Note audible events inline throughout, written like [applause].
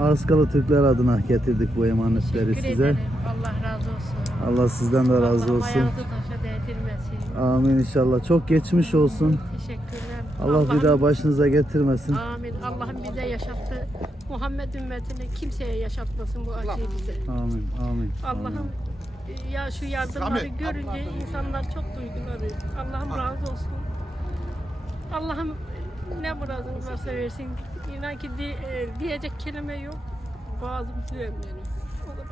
Ağızkalı Türkler adına getirdik bu emanetleri Teşekkür size. ederim. Allah razı olsun. Allah sizden de razı Allah'ım olsun. ayağınızı taşa değdirmesin. Amin inşallah. Çok geçmiş olsun. Teşekkürler. Allah bir daha başınıza getirmesin. Amin. Allah'ım bize yaşattı. Muhammed ümmetine kimseye yaşatmasın bu acıyı bize. Amin. Amin. Allah'ım ya şu yardımları görünce insanlar çok duygulanıyor. Allah'ım razı olsun. Allah'ım ne muradınız varsa versin. İnan ki di- e, diyecek kelime yok. Boğazım düğümleniyor. Kadar.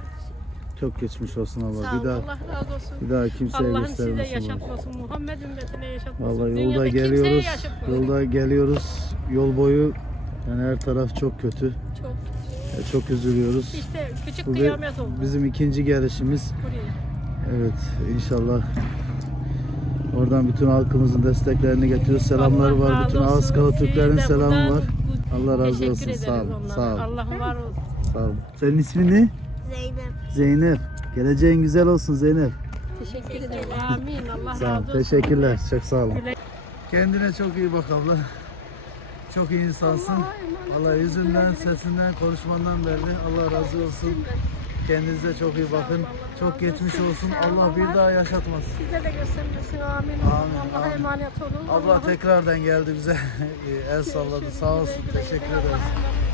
Çok geçmiş olsun Sağ Allah. ol. Bir daha Allah razı olsun. bir daha kimseye Allah'ım size göstermesin. Allah. yaşatmasın. Muhammed ümmetine yaşatmasın. Vallahi Dünyada yolda kimseye geliyoruz. yaşatmasın. Yolda geliyoruz. Yol boyu yani her taraf çok kötü. Çok. E, Çok üzülüyoruz. İşte küçük Bu bir- kıyamet oldu bizim ikinci gelişimiz. buraya. Evet inşallah. Oradan bütün halkımızın desteklerini getiriyoruz. Selamları Allah var. Bütün olsun. Ağızkalı Türklerin selamı var. Allah razı olsun. Sağ ol. Sağ ol. Allah'ım var olsun. Sağ ol. Senin ismin ne? Zeynep. Zeynep. Geleceğin güzel olsun Zeynep. Teşekkür ederim. Amin. Allah Sağ ol. razı olsun. Teşekkürler. Çok sağ olun. Kendine çok iyi bak abla. Çok iyi insansın. Allah yüzünden, sesinden, konuşmandan belli. Allah razı olsun. Kendinize çok iyi bakın. Çok geçmiş olsun. Allah bir daha yaşatmasın. Size de göstermesin. Amin. Amin, Allah'a emanet olun. Abla tekrardan geldi bize. [laughs] El salladı. Sağ olsun. Teşekkür ederiz.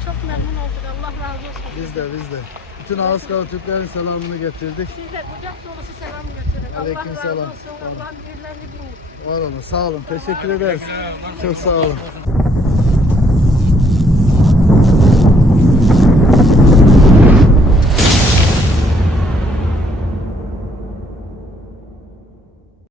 Çok memnun olduk. Allah razı olsun. Biz de biz de. Bütün Ağızkalı Türklerin selamını getirdik. Size kucak dolusu selam Aleykümselam. razı olsun. Allah'ın birlerini bin. Var olun. Sağ olun. Teşekkür ederiz. Çok sağ olun.